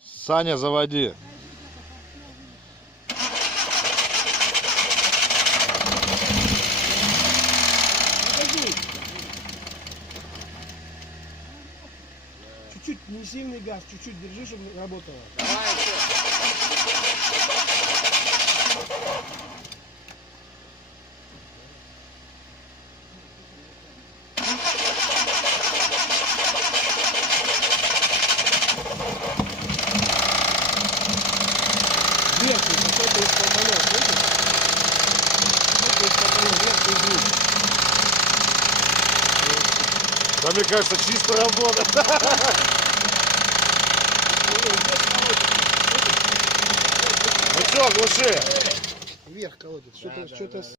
Саня, заводи. Чуть-чуть, не сильный газ, чуть-чуть держи, чтобы работало. Давай еще. Верхний, какой-то из полтора, слышишь? Какой-то из полтора, верхний звук. Да мне кажется, чисто работа. Ну что, глуши. Вверх колотит, что-то